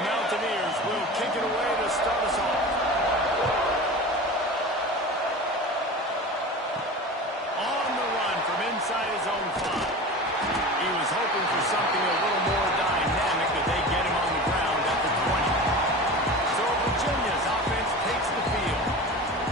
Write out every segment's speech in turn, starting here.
The Mountaineers will kick it away to start us off. On the run from inside his own 5. He was hoping for something a little more dynamic, but they get him on the ground at the 20. So Virginia's offense takes the field.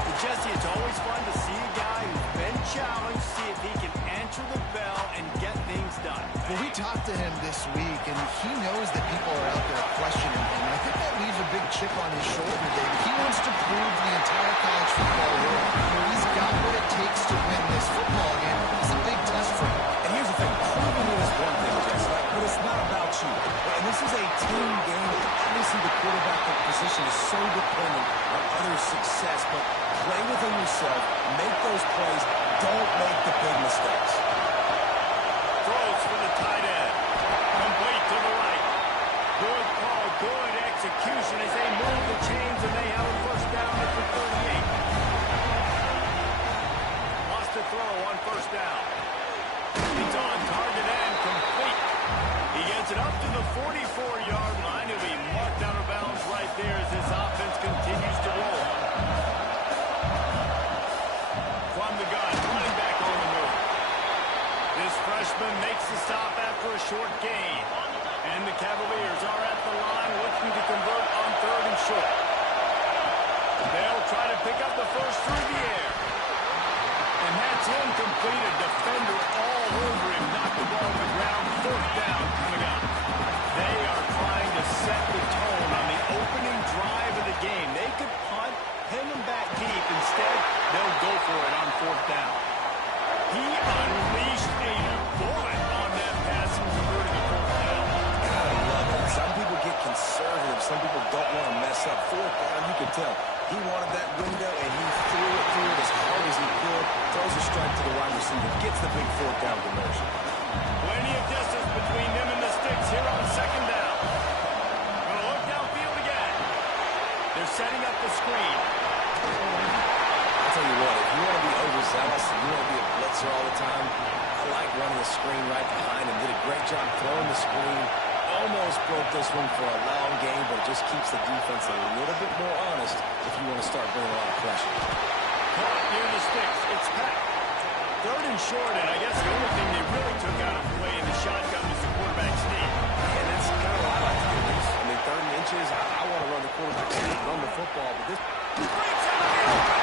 But Jesse, it's always fun to see a guy who's been challenged, see if he can answer the bell and get things done. Well, we talked to him this week, and he knows that people are out there questioning him. I think that leaves a big chip on his shoulder, David. He wants to prove to the entire college football world he's got what it takes to win this football game. It's a big test for him. And here's the thing, proving it is one thing, Jesse, but it's not about you. And this is a team game. Obviously, the quarterback position is so dependent on others' success, but play within yourself, make those plays, don't make the big mistakes. Throws for the tight end. Complete to the right. Good call, good execution as they move the chains, and they have a first down at the 38. Lost to throw on first down. It's on target and complete. He gets it up to the 44-yard line. He'll be marked out of bounds right there as this offense continues to roll. From the gun, running back on the move. This freshman makes the stop after a short gain. And the Cavaliers are at the line looking to convert on 3rd and short. They'll try to pick up the first through the air. And that's incomplete. A defender all over him. Knocked the ball on the ground. 4th down coming up. They are trying to set the tone on the opening drive of the game. They could punt, pin them back deep. Instead, they'll go for it on 4th down. He unleashed a bullet on that pass and converted the 4th down. I love it. Some people get conservative. Some people don't want to mess up. 4th down, you can tell. He wanted that window, and he threw it through it as hard as he could. Throws a strike to the wide receiver. Gets the big 4th down conversion. Plenty of distance between them and the sticks here on 2nd down. Gonna look downfield again. They're setting up the screen. I'll tell you what, if you want to be overzealous and you want to be a blitzer all the time, I like running the screen right behind him. Did a great job throwing the screen. Almost broke this one for a long game, but it just keeps the defense a little bit more honest if you want to start bringing a lot of pressure. Caught near the sticks. It's packed. 3rd and short, and I guess the only thing they really took out of play in the shotgun was the quarterback sneak. And that's kind of what I like to do. I mean, 3rd and inches, I want to run the quarterback sneak, run the football, but this... Breaks out of the open.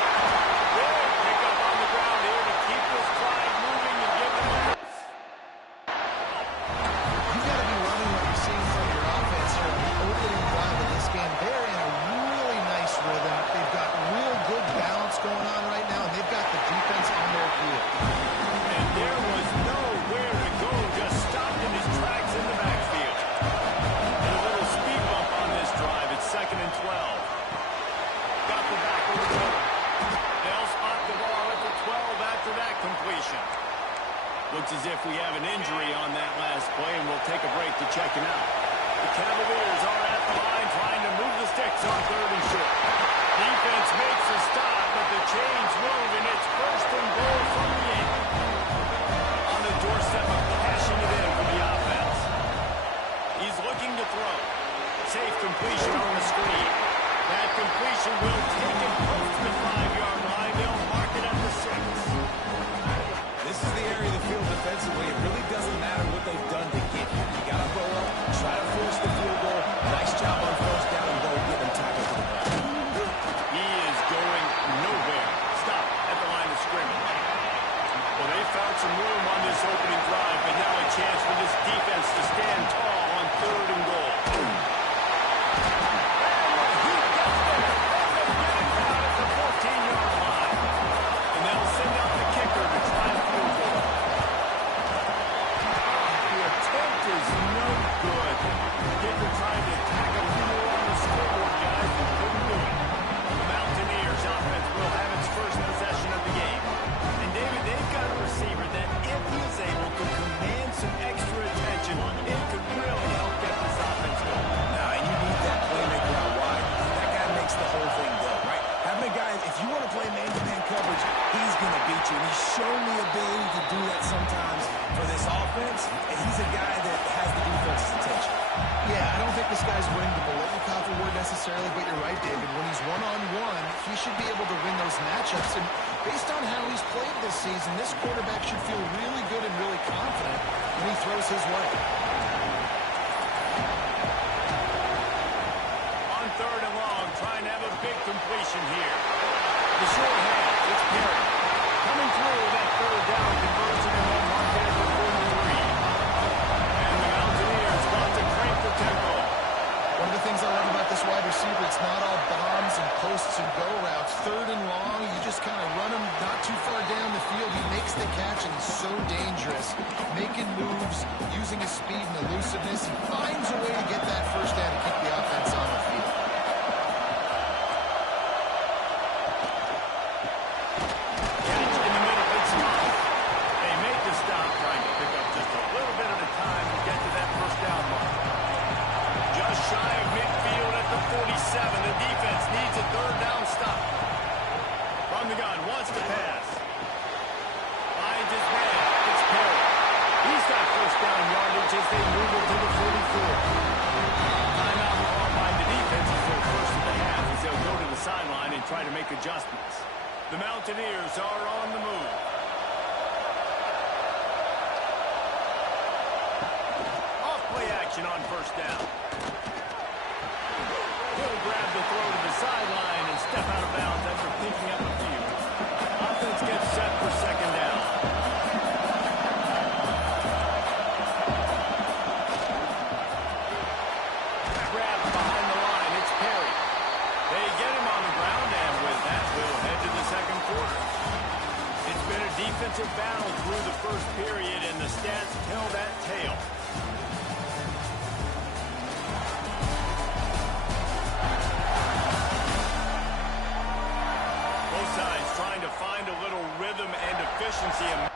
Good pick up on the ground here to keep this drive moving and give them a... You got to be running what you're seeing from your offense here on the opening drive of this game. They're in a really nice rhythm. They've got real good balance going on right now, and they've got the defense on their field. And there was nowhere to go, just stopped in his tracks in the backfield. And a little speed bump on this drive. It's 2nd and 12. Got the back of the middle. They'll spot the ball at the 12 after that completion. Looks as if we have an injury on that last play, and we'll take a break to check him out. The Cavaliers are at the line trying to move the sticks on 3rd and short. Defense makes a stop, but the chains move, and it's 1st and goal from the 8. On the doorstep of cashing it in from the offense. He's looking to throw. Safe completion on the screen. That completion will take it close to the 5-yard line. They'll mark it at the 6. This is the area of the field defensively. It really doesn't matter what they've done to get here. You got to go up, try to force the field goal. Nice job on 1st down and go get them tackled to the ground. He is going nowhere. Stop at the line of scrimmage. Well, they found some room on this opening drive, but now a chance for this defense to stand tall on 3rd and goal. He gets there. They'll get him down at the 14-yard line. And they'll send out the kicker to try a field goal. this guy's winning the Biletnikoff Award necessarily, but you're right, David. When he's one-on-one, he should be able to win those matchups. And based on how he's played this season, this quarterback should feel really good and really confident when he throws his way. On 3rd and long, trying to have a big completion here. The short hand, it's Perry. Coming through that 3rd down conversion and then marked it for 43. And the Mountaineers want to crank the tempo. One of the things I love about this wide receiver, it's not all bombs and posts and go routes. 3rd and long, you just kind of run him not too far down the field. He makes the catch and he's so dangerous. Making moves, using his speed and elusiveness. He finds a way to get that first down and keep the offense on the field. Catch in the middle, it's gone. They make the stop, trying to pick up just a little bit at a time to get to that first down mark. Just shy of midfield at the 47. The defense needs a 3rd down stop. From the gun, wants to pass. Finds his man. It's Perry. He's got first down yardage as they move it to the 44. Timeout called by the defense is their first of the half as they'll go to the sideline and try to make adjustments. The Mountaineers are on the move. Off play action on first down. He'll grab the throw to the sideline and step out of bounds after picking up a few. Offense gets set for 2nd down. Grab behind the line. It's Perry. They get him on the ground, and with that, we'll head to the 2nd quarter. It's been a defensive battle through the first period, and the stats tell that tale. Sides trying to find a little rhythm and efficiency.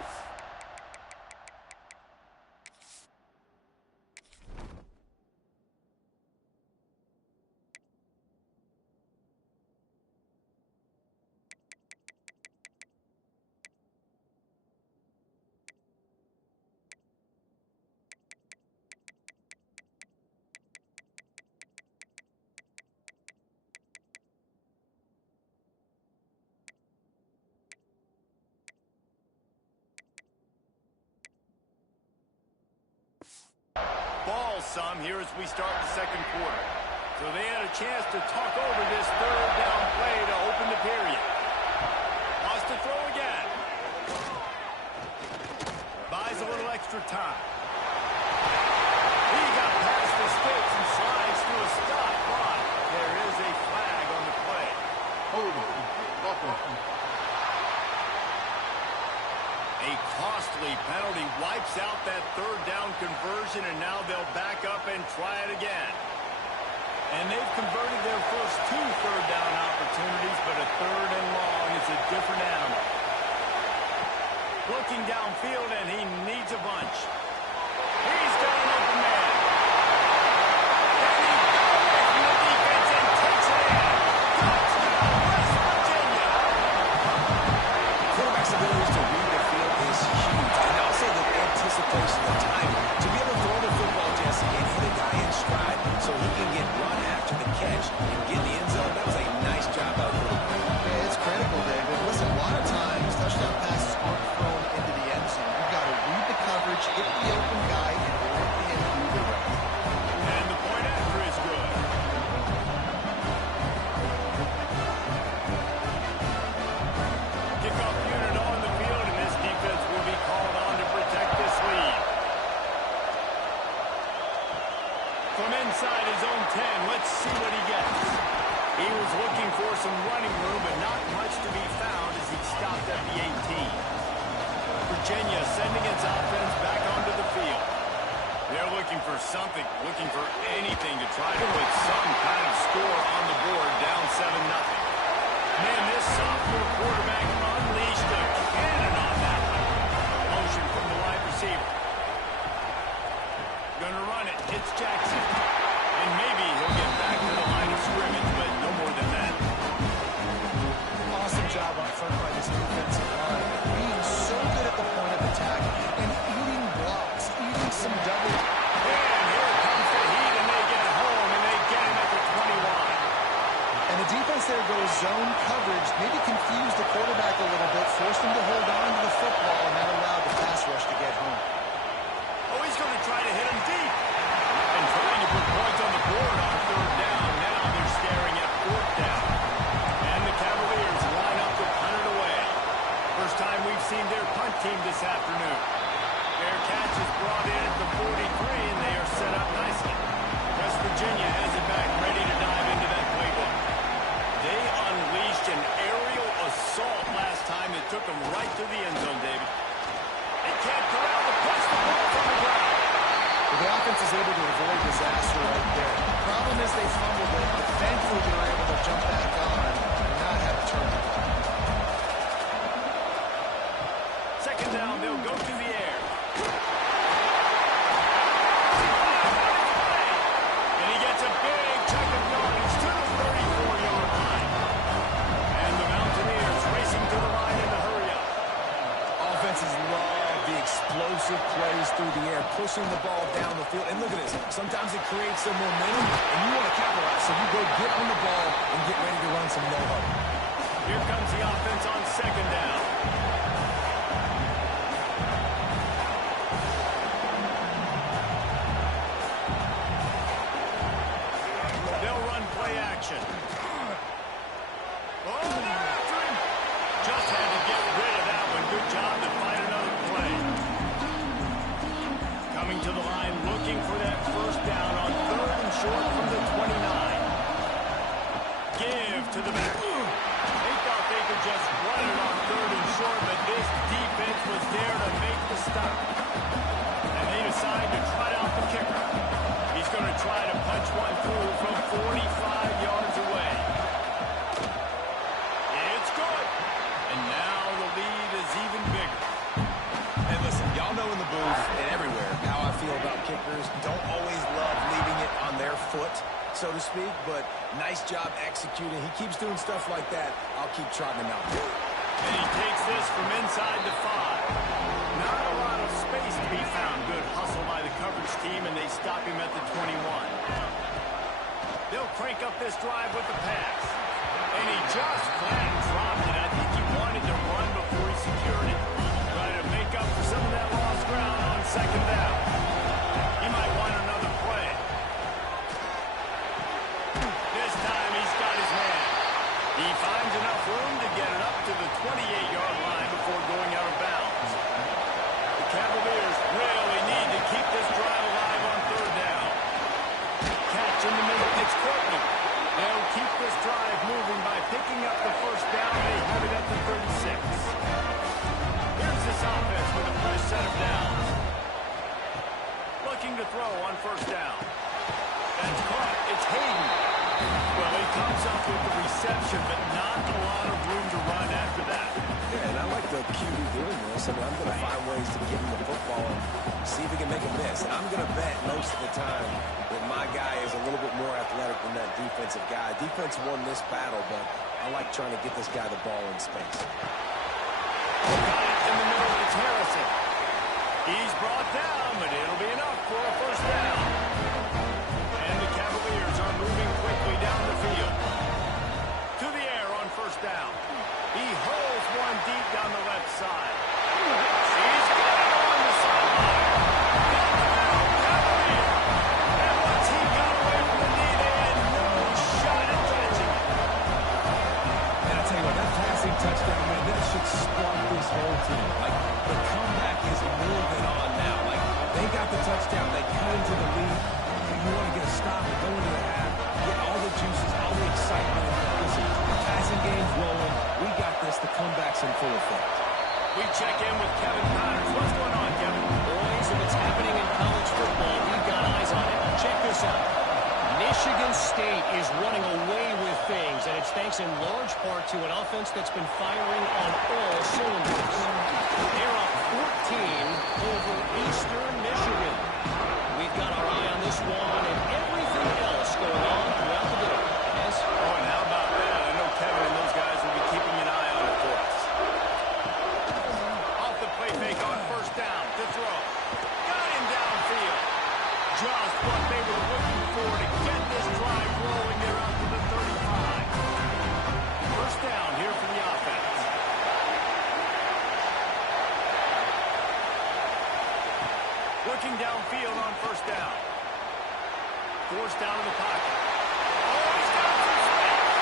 Ball some here as we start the 2nd quarter. So they had a chance to talk over this 3rd down play to open the period. Wants to throw again. Buys a little extra time. He got past the sticks and slides to a stop. But there is a flag on the play. A costly penalty wipes out that 3rd down conversion, and now they'll back up and try it again. And they've converted their first 2 3rd down opportunities, but a 3rd and long is a different animal. Looking downfield, and he needs a bunch. He's got an open man. And he got away from the defense and takes it in. Touchdown, West Virginia. Quarterback's ability to read the field is huge, and also the anticipation, the time to be able to throw the football, Jesse, and hit a guy in stride so he can get run after the catch and get in the end zone. That was a nice job out there. Yeah, it's critical, David. Listen, a lot of times touchdown passes aren't thrown into the end zone. You've got to read the coverage, hit the open guy, and let him do the rest. And the point after is good. Kickoff unit on the field, and this defense will be called on to protect this lead. From inside his own 10, let's see what he gets. He was looking for some running room, but not much to be found as he stopped at the 18. Virginia sending its offense back onto the field. They're looking for something, looking for anything to try to put some kind of score on the board, down 7-0. Man, this sophomore quarterback unleashed a cannon on that one. Motion from the wide receiver. Gonna run it. It's Jackson. And maybe he'll get back to the line of scrimmage, but no more than that. Awesome job up front by this defensive line. Being so good at the point of attack and eating blocks, eating some double. And here comes the heat, and they get home there goes zone coverage. Maybe confused the quarterback a little bit, forced him to hold on to the football, and that allowed the pass rush to get home. Oh, he's going to try to hit him deep. And trying to put points on the board on third down. Now they're staring at fourth down. And the Cavaliers line up to punt it away. First time we've seen their punt team this afternoon. Their catch is brought in at the 43, and they are set up nicely. West Virginia has it back, ready to dive into that playbook. They unleashed an aerial assault last time that took them right to the end zone, David. They can't corral the push the ball from the ground. The offense is able to avoid disaster right there. The problem is they fumbled it, but thankfully they were able to jump back on and not have a turnover. Second down, they'll go to the air. And he gets a big chunk of yardage to the 34-yard line. And the Mountaineers racing to the line in the hurry-up. Offenses love the explosive plays through the air, pushing the ball down the field. And look at this. Sometimes it creates some momentum, and you want to capitalize. So you go get on the ball and get ready to run some no-huddle. Here comes the offense on second down. They'll run play action. Oh, they're after him. Just had to get rid of that one. Good job to find another play. Coming to the line, looking for that first down on third and short from the 29. Give to the back. They thought they could just run it on third and short, but this defense was there to make the stop. And they decide to trot out the kicker. He's going to try to punch one through from 45 yards away. It's good. And now the lead is even bigger. And listen, y'all know in the booth and everywhere how I feel about kickers. Don't always love leaving it on their foot, so to speak, but nice job executing. He keeps doing stuff like that. I'll keep trotting him out. And he takes this from inside the 5. Not a lot of space to be found. Good hustle by the coverage team, and they stop him at the 21. They'll crank up this drive with the pass. And he just flat dropped it. I think he wanted to run before he secured it. Trying to make up for some of that lost ground on second down. He might want another play. This time he's got his man. He finds enough room to get it up to the 28-yard line before going out of bounds. The Cavaliers really need to keep this drive alive on third down. Catch in the middle. It's Courtney. They'll keep this drive moving by picking up the first down. They have it at the 36. Here's this offense with a fresh set of downs. Looking to throw on first down. That's caught. It's Hayden. Well, he comes up with the reception, but not a lot of room to run after that. Yeah, and I like the QB doing this. I mean, I'm going to find ways to get him the football and see if he can make a miss. And I'm going to bet most of the time that my guy is a little bit more athletic than that defensive guy. Defense won this battle, but I like trying to get this guy the ball in space. Got it in the middle. It's Harrison. He's brought down, but it'll be enough for a first down. And the Cavaliers are moving quickly down the field. To the air on first down. He holds one deep down the left side. He's got it on the sideline. Touchdown, Cavaliers. And once he got away from the knee, they had no shot at catching it. And I'll tell you what, that passing touchdown, man, that should spark this whole team. Like, the comeback is more than on now. Like, they got the touchdown. They cut into the lead. You want to get a stop and go into the half, get all the juices, all the excitement. Listen, the passing game's rolling. We got this. The comeback's in full effect. We check in with Kevin Connors. What's going on, Kevin? Boys, if it's happening in college football, we've got eyes on it. Check this out. Michigan State is running away with things, and it's thanks in large part to an offense that's been firing on all cylinders. They're up 14 over Eastern Michigan. We've got our eye on this one and everything else going on throughout the day. Yes? Oh, and how about that? I know Kevin and those guys will be keeping an eye on it for us. Off the play fake on first down to throw. Got him downfield. Just what they were looking for to get this drive rolling there out to the 35. first down in the pocket. Oh, he's got some space.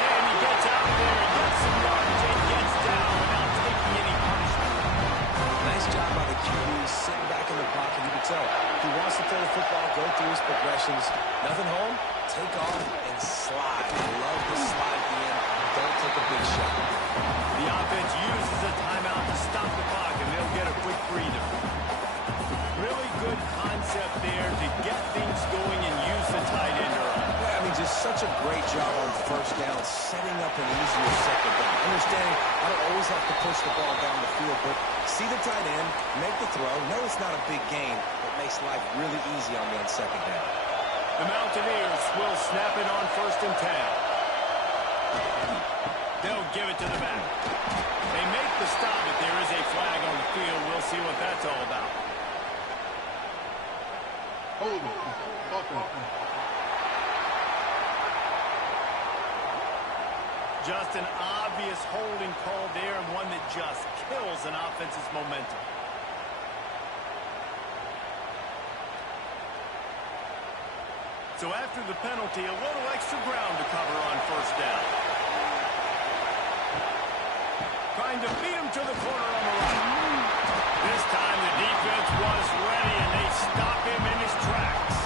And he gets out of there and gets some yards and gets down without taking any punishment. Nice job by the QB, sitting back in the pocket. You can tell he wants to throw the football, go through his progressions. Nothing home, take off and slide. I love the slide at the end. Don't take a big shot. The offense uses a timeout to stop the clock, and they'll get a quick breather. Really good concept there to get things going and use the tight end early. Yeah, I mean, just such a great job on first down, setting up an easier second down. Understanding I don't always have to push the ball down the field, but see the tight end, make the throw. No, it's not a big gain, but makes life really easy on me on second down. The Mountaineers will snap it on 1st and 10. They'll give it to the back. They make the stop, but there is a flag on the field. We'll see what that's all about. Just an obvious holding call there, and one that just kills an offense's momentum. So after the penalty, a little extra ground to cover on 1st down. Trying to beat him to the corner on the right. This time the defense was ready, and they stop him in his tracks.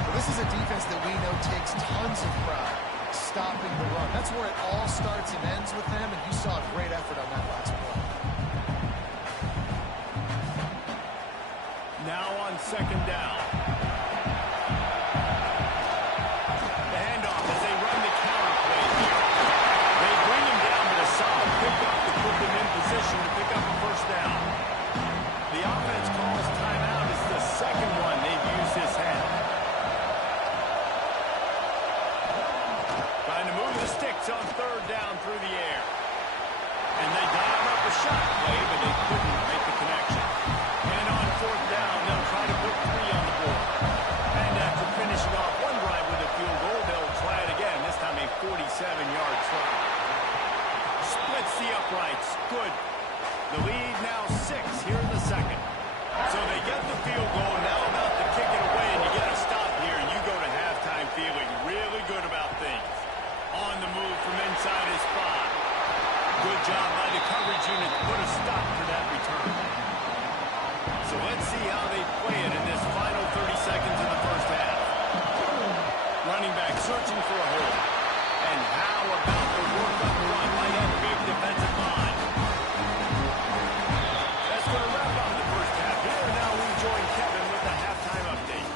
Well, this is a defense that we know takes tons of pride stopping the run. That's where it all starts and ends with them, and you saw a great effort on that last play. Now on 2nd down. The handoff as they run the counter play here. They bring him down, but a solid pickup to put them in position to pick up a 1st down. The offense calls timeout. It's the second one they've used this half. Trying to move the sticks on 3rd down through the air. And they dialed up a shot play, but they couldn't make the connection. And on 4th down, they'll try to put 3 on the board. And after finishing off one drive with a field goal, they'll try it again, this time a 47-yard try. Splits the uprights. Good. The lead now 6 here in the second. So they get the field goal, now about to kick it away, and you get a stop here, and you go to halftime feeling really good about things. On the move from inside his spot. Good job by the coverage unit to put a stop to that return. So let's see how they play it in this final 30 seconds of the 1st half. Running back searching for a hole. And how about the work up front by that big defensive line? That's going to wrap up the 1st half. Here now we join Kevin with the halftime update.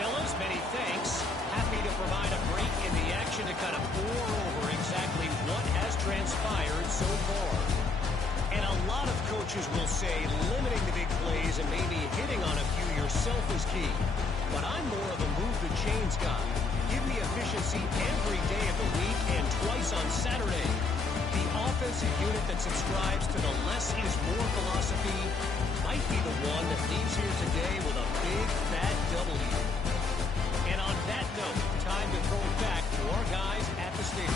Fellas, many thanks. Happy to provide a break in the action to kind of pour over exactly what has transpired so far. And a lot of coaches will say limiting the big plays and maybe hitting on a few yourself is key. But I'm more of a move the chains guy. Give me efficiency every day of the week and twice on Saturday. The offensive unit that subscribes to the less is more philosophy might be the one that leaves here today with a big, fat W. And on that note, time to throw it back to our guys at the stadium.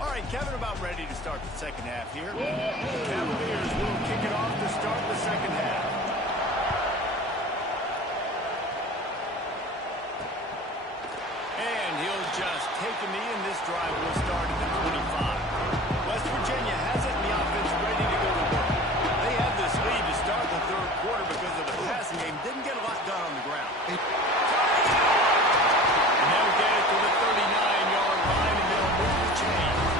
All right, Kevin, about ready to start the second half here. The Cavaliers will kick it off to start the second half. And he'll just take a knee, and this drive will start at the 25. West Virginia has it, and the offense ready to go to work. They have this lead to start the 3rd quarter because of the passing game. Didn't get a lot done on the ground. And they'll get it to the 39-yard line, and they'll move the chains.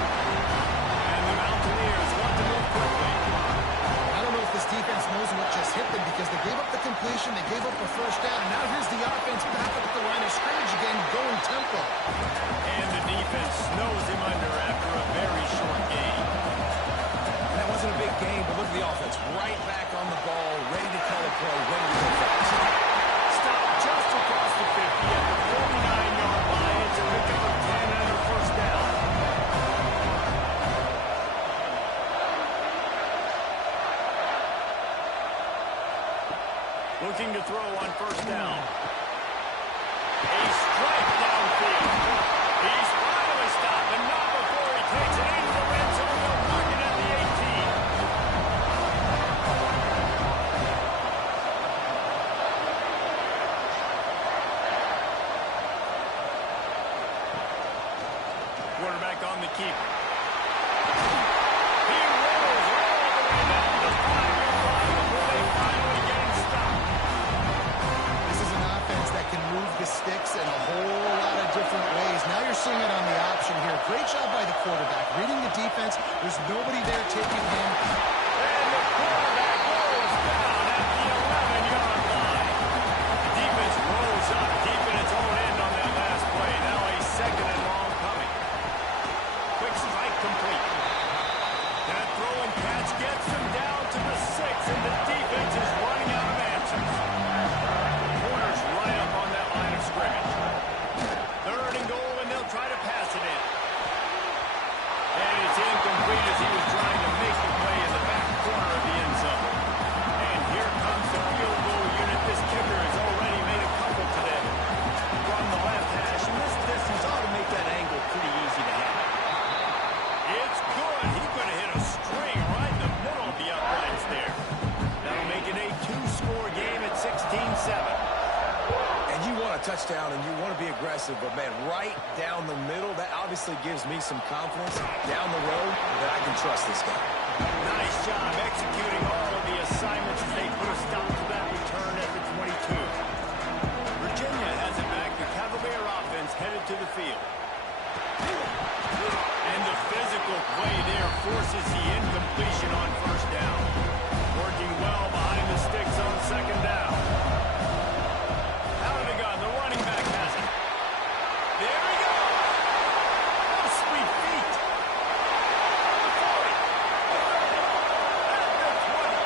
And the Mountaineers want to move quickly. I don't know if this defense knows what just hit them because they gave up the completion, they gave up a 1st down, and now here's the offense back up at the line of scrimmage again, going tempo. And the defense snows him under after a very short gain. And that wasn't a big gain, but look at the offense. Right back on the ball, ready to call a play, ready to go fast. Stop just across the 50 at the 49-yard line. It's a pickup of 10 and a 1st down. Looking to throw on 1st down. A strike downfield. He's finally stopped, and not before he takes it into the red zone. They'll mark it at the 18. quarterback on the keeper. He rolls all the way down the 5-yard line before they finally get him stopped. This is an offense that can move the sticks in a whole lot of different ways. Now you're seeing it on the option here. Great job by the quarterback. Reading the defense, there's nobody there taking him. And the quarterback goes down at the 11-yard line. The defense rolls up deep in its own end on that last play. Now a second and long coming. Quick strike complete. That throw and catch gets him down to the 6, and the defense is running out of answers. Corner's right up on that line of scrimmage. Third and goal, and they'll try to pass it in. And it's incomplete as he was trying to make the play in the back corner of the end zone. And here comes the field goal unit. This kicker has already made a couple today. From the left hash, and this distance ought to make that angle pretty easy to have. It's good. He could have hit a string right in the middle of the uprights there. That'll make it a 2-score game at 16-7. And you want a touchdown and you want to be aggressive, but, man, right down the middle, that obviously gives me some confidence down the road that I can trust this guy. Nice job executing all of the assignments as they put a stop to that return at the 22. Virginia has it back. The Cavalier offense headed to the field. And the physical play there forces the incompletion on first down. Working well behind the sticks on second down. Out of the gun, the running back has it. There we go. Oh, sweet feet. The 40. At the 20.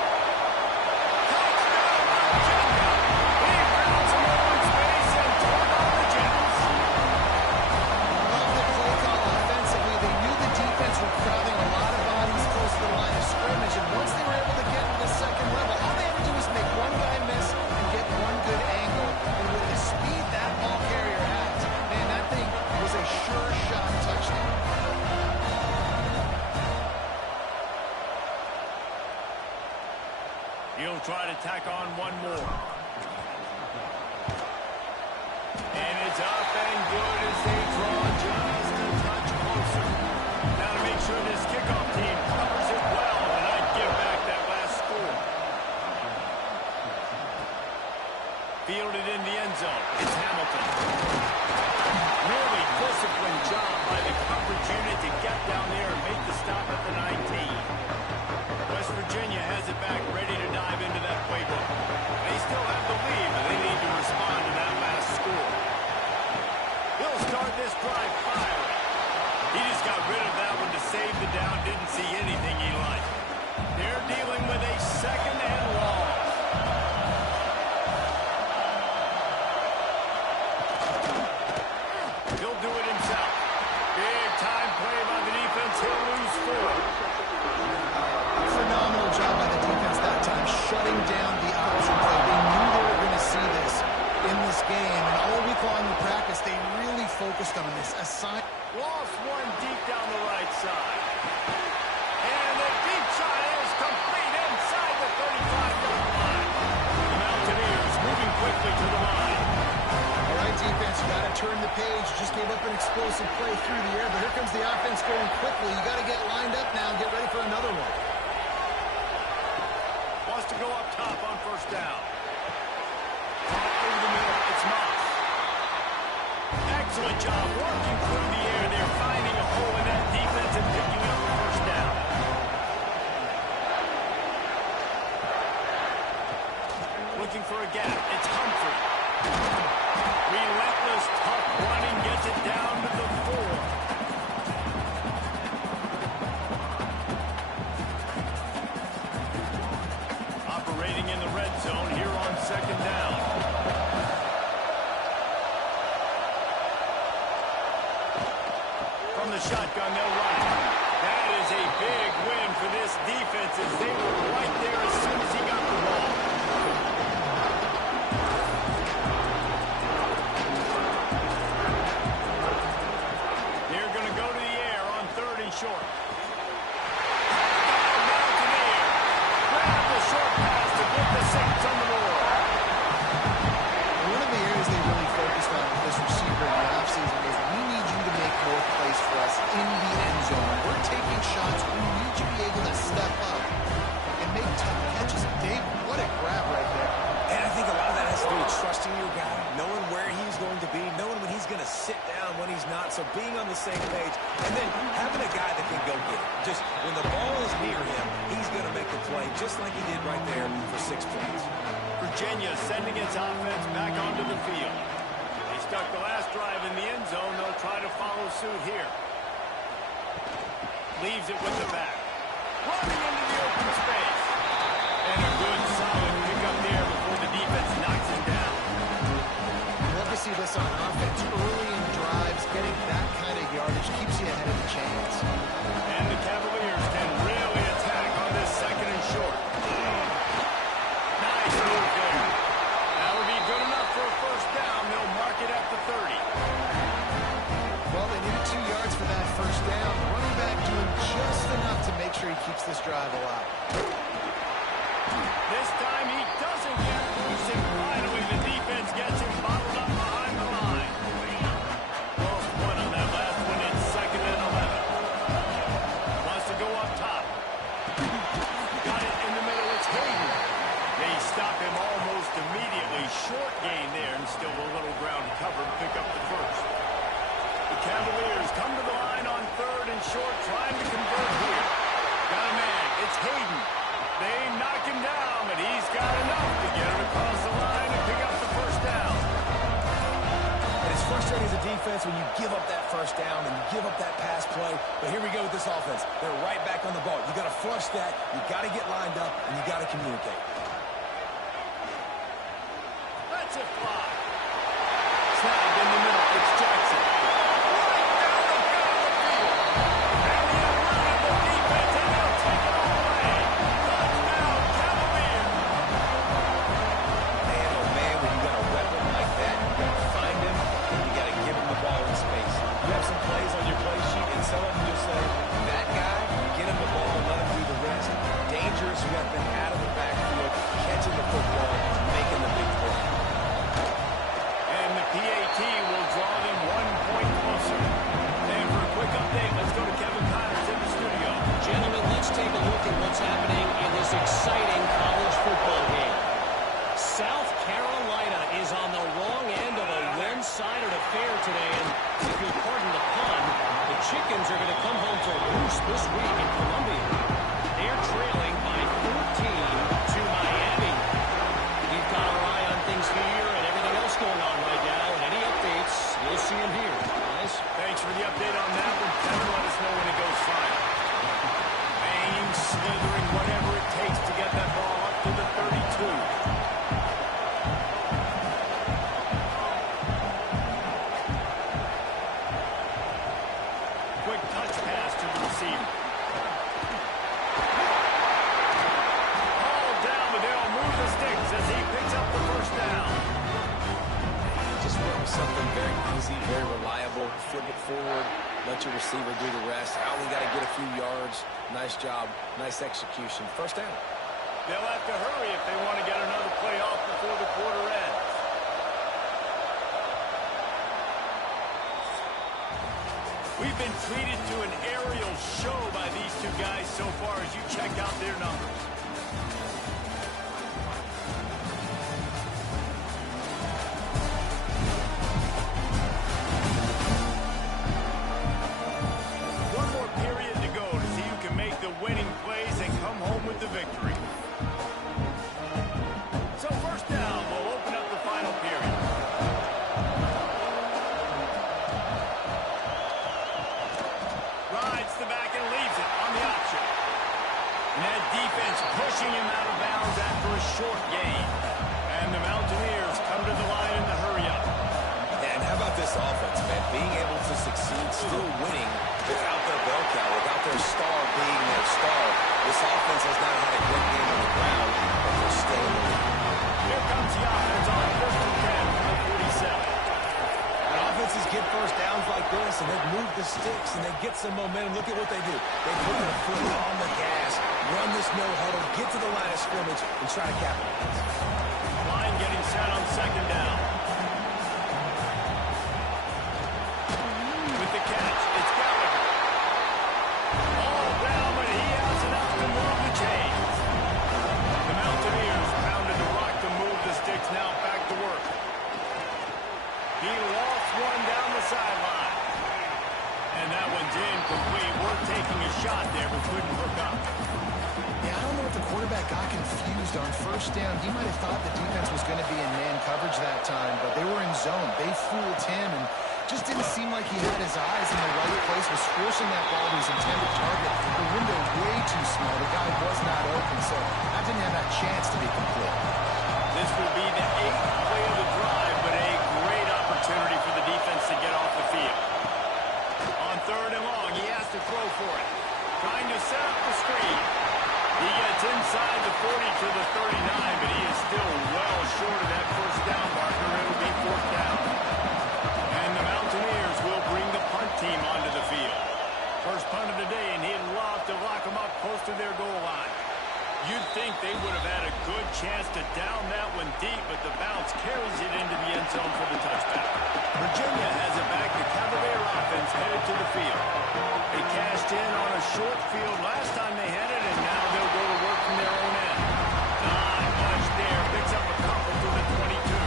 Touchdown, Virginia. He found some open space and turned on the Jets. Love the play call offensively. They knew the defense were crowding a lot of bodies close to the line of scrimmage, and once they were able to get to the second level, all they had to do was make one guy miss and get one good angle. And with the speed that ball carrier has, man, that thing was a sure shot touchdown. He'll try to tack on one more. And it's up and good as they draw just a touch closer. Now to make sure this kickoff team covers it well, and I'd give back that last score. Fielded in the end zone. It's Hamilton. Really disciplined job by the coverage unit to get down there and make the stop at the 19. West Virginia has it back, ready to dive into that playbook. They still have the lead, but they need to respond to that last score. He'll start this drive firing. He just got rid of that one to save the down, didn't see anything he liked. They're dealing with a second and long. He'll do it himself. Big time play by the defense. He'll lose 4. Phenomenal job by the defense that time, shutting down the option play. They knew they were going to see this in this game, and all week long in practice, they really focused on this. Lost one deep down the right side. And the deep shot is complete inside the 35-yard line. The Mountaineers moving quickly to the line. All right, defense, you got to turn the page. Just gave up an explosive play through the air, but here comes the offense going quickly. You got to get lined up now and get ready for another one. Wants to go up top on first down. Over the middle, it's Moss. Excellent job working through the air there, finding a hole in that defense and picking up the first down. Looking for a gap. It's Humphrey. Relentless, tough running gets it down to the 4. Operating in the red zone here on second down. From the shotgun, they'll run it. That is a big win for this defense as they were right there as soon as he got the ball. They're going to go to the air on 3rd and short. Mountaineer. Grab the short pass to get the Saints on the board. One of the areas they really focused on with this receiver in the offseason is we need you to make more plays for us sit down when he's not, so being on the same page, and then having a guy that can go get it. Just when the ball is near him, he's going to make the play, just like he did right there for 6 points. Virginia sending its offense back onto the field. They stuck the last drive in the end zone. They'll try to follow suit here. Leaves it with the back. Running into the open space. And a good, solid pickup there before the defense knocks him down. You love to see this on offense. Early in drives, getting that kind of yardage keeps you ahead of the chains. And the Cavaliers can really attack on this second and short. Nice move there. That would be good enough for a first down. They'll mark it at the 30. Well, they needed 2 yards for that first down. The running back doing just enough to make sure he keeps this drive alive. This time he doesn't get loose, and finally the defense gets him bottled up behind the line. Lost one on that last one. It's 2nd and 11. Wants to go up top. Got it in the middle. It's Hayden. They stop him almost immediately. Short gain there, and still a little ground to cover to pick up the first. The Cavaliers come to the line on 3rd and short, trying to convert here. Got a man. It's Hayden. They knock him down, but he's got enough to get him across the line and pick up the first down. And it's frustrating as a defense when you give up that first down and you give up that pass play. But here we go with this offense. They're right back on the ball. You got to flush that. You got to get lined up, and you got to communicate. That's a fly. Snapped in the middle. It's Jackson. Right down the gut of the field. And he eluded the defense, and they'll take it all away. Touchdown, Cavaliers. Man, oh man, when you got a weapon like that, you got to find him, and you got to give him the ball in space. You have some plays on your play sheet, and some of them just say, that guy, get him the ball and let him do the rest. Dangerous weapon out of the backfield, catching the football, making the big play. And the PAT will draw them 1 point closer. And for a quick update, let's go to Kevin Connors in the studio. Gentlemen, let's take a look at what's happening in this exciting college football game. South Carolina is on the wrong end of a one-sided affair today, and if you'll pardon the pun, the Chickens are going to come home to roost this week in Columbia. They're trailing by 14 to Miami. We've got our eye on things here and everything else going on right now, and any updates, you'll see them here, guys. Thanks for the update on that one. Kevin, let us know when it goes final. Banging, slithering, whatever it takes to get that ball up to the 32. Quick touch pass to the receiver. All down, but they'll move the sticks as he picks up the first down. Just run something very easy, very reliable. Flip it forward, let your receiver do the rest. I only got to get a few yards. Nice job, nice execution. First down. They'll have to hurry if they want to get another play off before the quarter ends. We've been treated to an aerial show by these two guys so far as you check out their numbers. One more period to go to see who can make the winning plays and come home with the victory. So first down, we'll open up the final period. Rides the back and leaves it on the option. And that defense pushing him out of bounds after a short gain. And the Mountaineers come to the line in the hurry-up. And how about this offense, man? Being able to succeed, still winning without their bell cow, without their star being their star. This offense has not had a great game on the ground, but they're still in the lead. Here comes the offense on 1st and 10 from the 47. When offenses get first downs like this, and they move the sticks, and they get some momentum, look at what they do. They put their foot on the gas, run this no-huddle, get to the line of scrimmage, and try to capitalize. Line getting set on 2nd down. With the catch, it's Gallagher. All down, but he has enough to move the chains. The Mountaineers pounded the rock to move the sticks, now back to work. He lost one down the sideline. And that one's incomplete. We're taking a shot there, but couldn't hook up. Yeah, I don't know if the quarterback got confused on first down. He might have thought the defense was going to be in man coverage that time, but they were in zone. They fooled him and just didn't seem like he had his eyes in the right place, was forcing that ball to his intended target. The window way too small. The guy was not open, so that didn't have that chance to be complete. This will be the 8th play of the drive, but a great opportunity for the defense to get off the field. On 3rd and long, he has to throw for it. Trying to set up the screen. He gets inside the 40 to the 39, but he is still well short of that first down marker. It'll be 4th down. And the Mountaineers will bring the punt team onto the field. First punt of the day, and he'd love to lock them up close to their goal line. You'd think they would have had a good chance to down that one deep, but the bounce carries it into the end zone for the touchback. Virginia has it back. The Cavalier offense headed to the field. They cashed in on a short field last time they had it, and now they'll go to work from their own end. Not much there. Picks up a couple to the 22.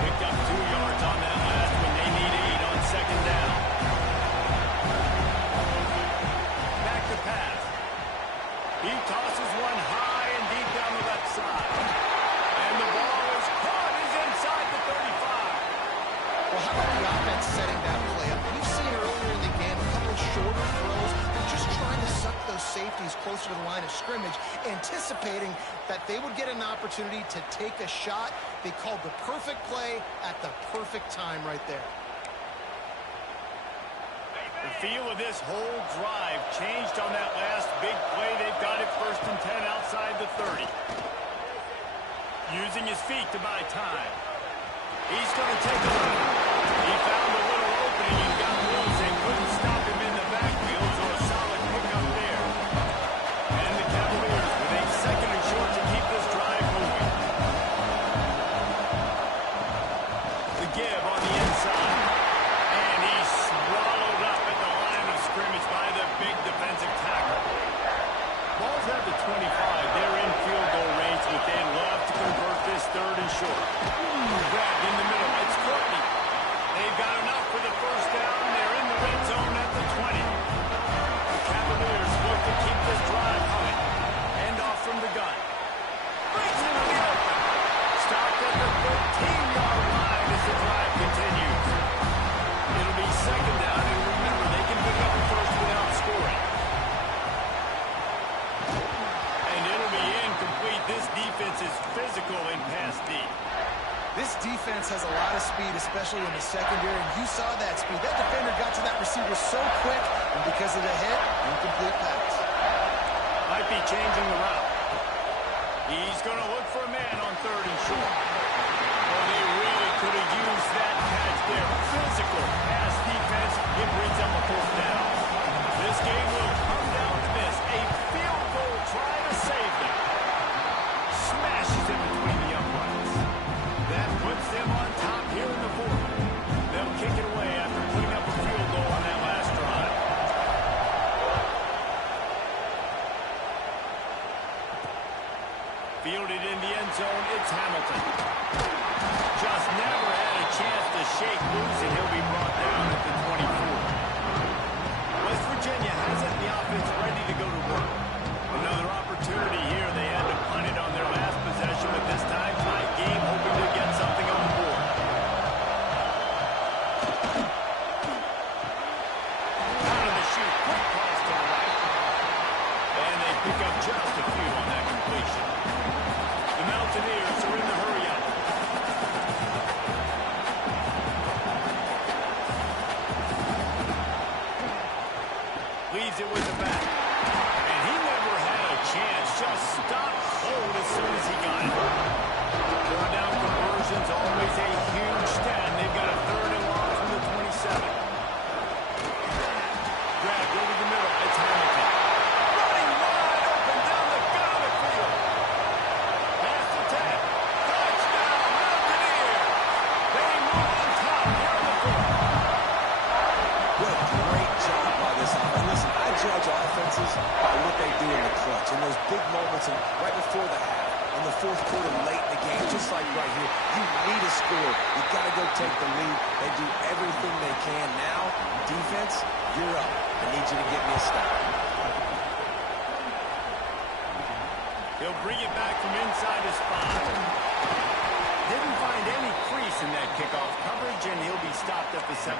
Picked up 2 yards on that last one. They need 8 on 2nd down. Back to pass. He tosses one high and deep down the left side. And the ball is caught. He's inside the 35. Well, how about the offense setting that play up? We've seen earlier in the game a couple shorter throws. They're just trying to suck those safeties closer to the line of scrimmage, anticipating that they would get an opportunity to take a shot. They called the perfect play at the perfect time right there. The feel of this whole drive changed on that last big play. They've got it 1st and 10 outside the 30. Using his feet to buy time. He's going to take a look. He found a little opening and got loose. They couldn't stop him in the backfield, so a solid pickup there. And the Cavaliers with a 2nd and short to keep this drive moving. The give on the inside. And he's swallowed up at the line of scrimmage by the big defensive tackle. Ball's at the 25. They're in field goal range, but they'd love to convert this 3rd and short. Grabbed in the middle. It's Courtney. They've got enough for the first down. They're in the red zone at the 20. The Cavaliers look to keep this drive humming. Hand off from the gun. Brings it to the open. Stopped at the 13-yard line as the drive continues. It'll be 2nd down, and remember, they can pick up the first without scoring. And it'll be incomplete. This defense is physical in pass deep. This defense has a lot of speed, especially in the secondary, and you saw that speed. That defender got to that receiver so quick, and because of the hit, incomplete pass. Might be changing the route. He's going to look for a man on 3rd and short. Oh, they really could have used that catch there. Physical pass defense. It brings up a 4th down. This game will come down to this. A field goal try to save them. Smashes it between the uprights. That puts them on top here in the 4th. They'll kick it away after putting up a field goal on that last drive. Fielded in the end zone, it's Hamilton. Just never had a chance to shake loose, and he'll be brought down at the 24. West Virginia has it, the offense ready to go to work. Another opportunity here. They had to punt it on their last possession, but this time tight game, hoping to get something on the board. Out of the chute, quick pass to the right. And they pick up just a few on that completion. The Mountaineers are in the hurry-up. Leaves it with the back. And he never had a chance. Just stopped cold as soon as he got it. 4th down conversions, always a huge stat. They've got a 3rd and long from the 27. Grabbed over the middle. It's Hamilton. Running wide open down the gut of the field. Pass to 10. Touchdown, Mountaineers. They move on top here in the 4th. What a great job by this offense. Listen, I judge offenses by what they do in the clutch. In those big moments and right before the half, in the fourth quarter late in the game, just like right here. You need a score. You got to go take the lead. They do everything they can. Now, defense, you're up. I need you to get me a stop. He'll bring it back from inside his 5. Didn't find any crease in that kickoff coverage, and he'll be stopped at the 17.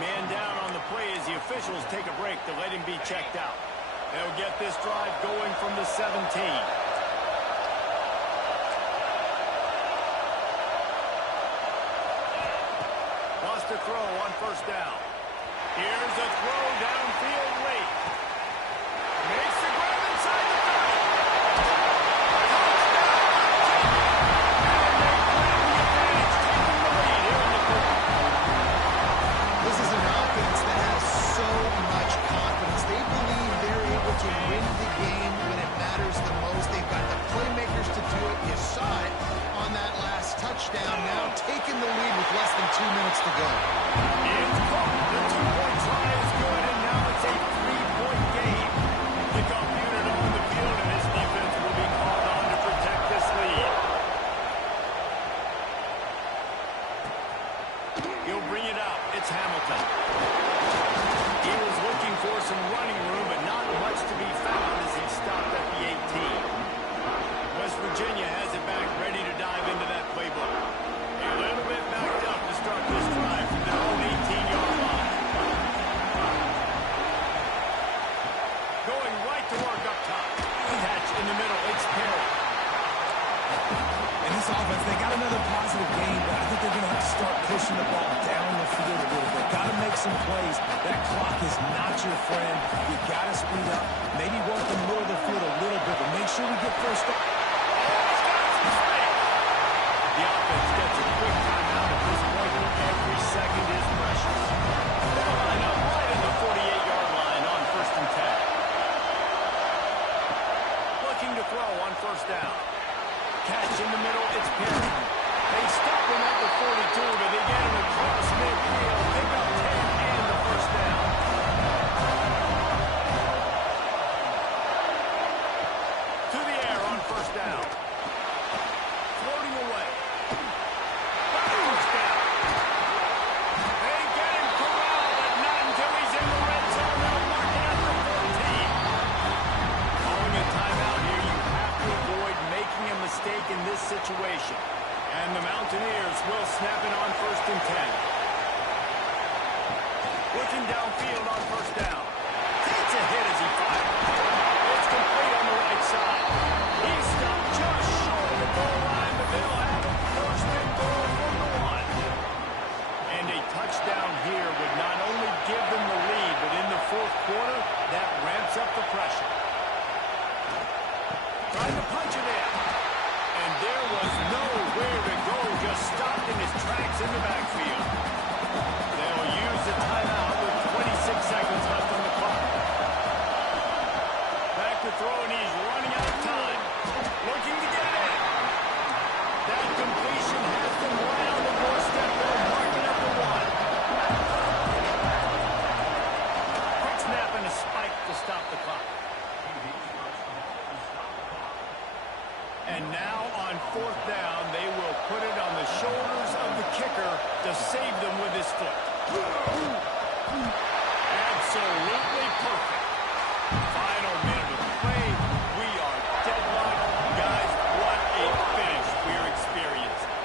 Man down on the play as the officials take a break to let him be checked out. They'll get this drive going from the 17. Lost a throw on first down. Here's a throw downfield late. Makes the grab inside the 30. This is an offense that has so much confidence. They believe they're able to win the game when it matters the most. They've got the playmakers to do it. You saw it on that last touchdown. Now taking the lead with less than 2 minutes to go. It's caught. The 2-point try is good, and now it's a 3-point game. Kickoff unit on the field, and this defense will be called on to protect this lead. He'll bring it out. It's Hamilton. He was looking for some running room, but not much to be found as he stopped at the 18. West Virginia has it back, ready to dive into that playbook. A little bit backed up to start this drive from their own 18-yard line. Going right to work up top. Catch in the middle. It's Perry. And this offense, they got another positive game, but I think they're going to have to start pushing the ball down the field a little bit. Got to make some plays. That clock is not your friend. You got to speed up. Maybe work the middle of the field a little bit, but make sure we get first down. The offense gets a quick timeout at this point. Every second is precious. They'll line up right at the 48-yard line on 1st and 10. Looking to throw on first down. Catch in the middle, it's Perry. They stop him at the 42, but they get him across midfield. Pick up 10 and the first down. To the air on first down. Floating away. First down. They get him corralled, but not until he's in the red zone. They'll mark it at the 14. Calling a timeout here, you have to avoid making a mistake in this situation. And the Mountaineers will snap it on 1st and 10. Looking downfield on first down. Takes a hit as he fires. It's complete on the right side. He's stopped just short of the goal line, but they'll have him first and goal from the 1. And a touchdown here would not only give them the lead, but in the fourth quarter, that ramps up the pressure. Trying to punch it in. And there was nowhere to go, just stopped in his tracks in the backfield. They'll use the timeout with 26 seconds left on the clock. Back to throw, and he's running out of time. Looking to get it in. That completion has them right on the doorstep. They'll mark it at the 1. Quick snap and a spike to stop the clock. And now on fourth down, they will put it on the shoulders of the kicker to save them with his foot. Absolutely perfect. Final minute of play. We are deadlocked. Guys, what a finish we're experiencing.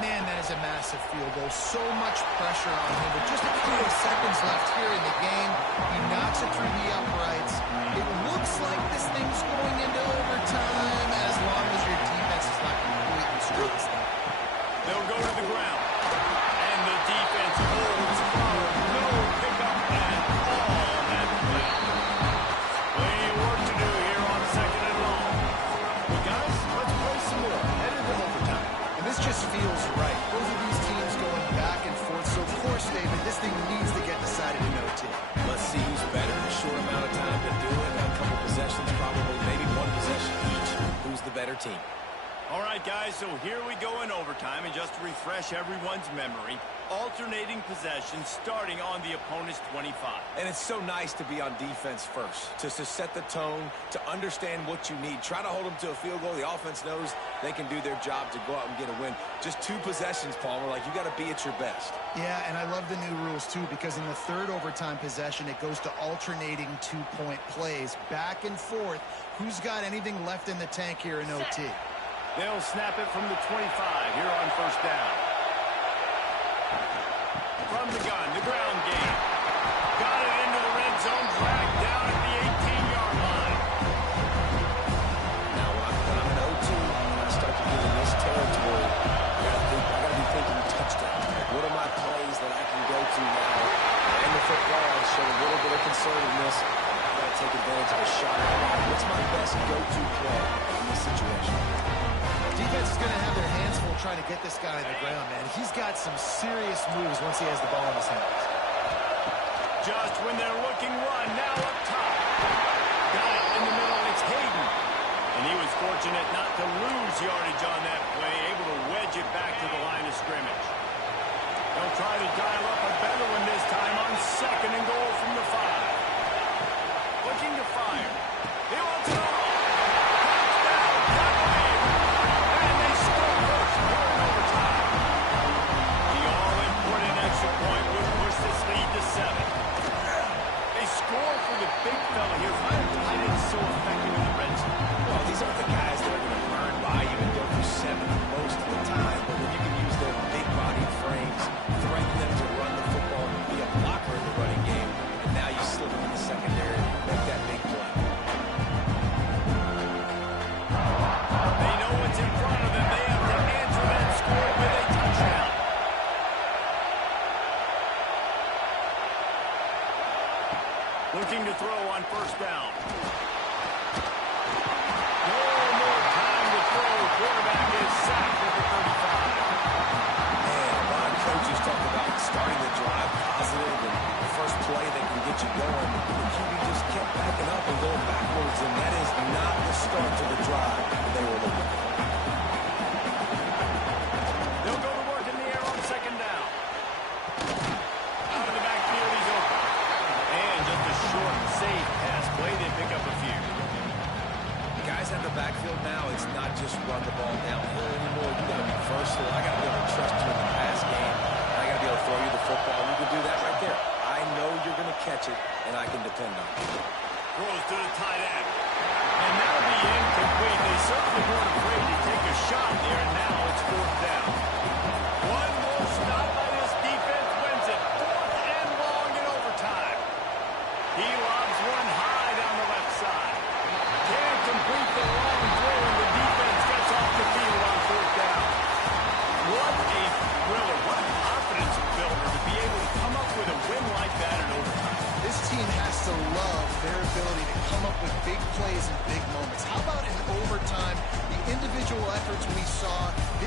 Man, that is a massive field goal. So much pressure on him, but just a couple of seconds left here in the game. He knocks it through the uprights. It looks like this thing's going into overtime as long as your defense is not completely screwed this thing. They'll go to the ground. And the defense holds firm. No pickup at all on that play. Plenty of work to do here on 2nd and long. But guys, let's play some more. Head into overtime. And this just feels right. Both of these teams going back and forth. So, of course, David, this thing needs to get decided in OT. Let's see who's better in a short amount of time to do it. A couple possessions, probably maybe one possession each. Who's the better team? All right, guys, so here we go in overtime, and just to refresh everyone's memory, alternating possession starting on the opponent's 25. And it's so nice to be on defense first, to set the tone, to understand what you need. Try to hold them to a field goal. The offense knows they can do their job to go out and get a win. Just 2 possessions, Palmer. Like, you got to be at your best. Yeah, and I love the new rules, too, because in the third overtime possession, it goes to alternating 2-point plays, back and forth. Who's got anything left in the tank here in OT? They'll snap it from the 25 here on first down. From the gun, the ground game. Got it into the red zone, dragged down at the 18-yard line. Now, when I'm in OT and I start to get in this territory, I got to be thinking touchdown. Like, what are my plays that I can go to now? And the football, I show a little bit of conservativeness. I got to take advantage of a shot. What's my best go-to play in this situation? Defense is going to have their hands full trying to get this guy on the ground, man. He's got some serious moves once he has the ball in his hands. Just when they're looking run, now up top. Got it in the middle, it's Hayden. And he was fortunate not to lose yardage on that play, able to wedge it back to the line of scrimmage. They'll try to dial up a better one this time on 2nd and goal from the 5. Looking to fire. He wants it all. Big fella here. Why are tight ends so effective in the red zone? Well, these aren't the guys that are going to burn by you and go for 7 most of the time, but when you can use their big body frames, threaten them to run the football, be a blocker in the running game, and now you slip them in the secondary, make that big play. They know what's in front of them. They have to answer that score with a touchdown. Looking to throw on first down. No more time to throw. Quarterback is sacked at the 35. Man, a lot of coaches talk about starting the drive positive and the first play that can get you going. The QB just kept backing up and going backwards, and that is not the start to the drive that they were looking for. They'll go to work in the air on 2nd down. Out of the backfield, he's open. And just a short, safe pass play. They pick up a few. Guys have the backfield now. It's not just run the ball downhill anymore. You got to be versatile. I got to be able to trust you in the pass game. And I got to be able to throw you the football. You can do that right there. I know you're going to catch it, and I can depend on it. Throws to the tight end. And that'll be incomplete. They certainly weren't afraid to take a shot there, and now it's 4th down. One more stop by this defense wins it. 4th and long in overtime. He lobs one high down the left side. Can't complete the long throw, and the defense gets off the field on 4th down. What a thriller. What a confidence builder to be able to come up with a win like that in overtime. This team has to love their ability to come up with big plays and big moments. How about in overtime, the individual efforts we saw? This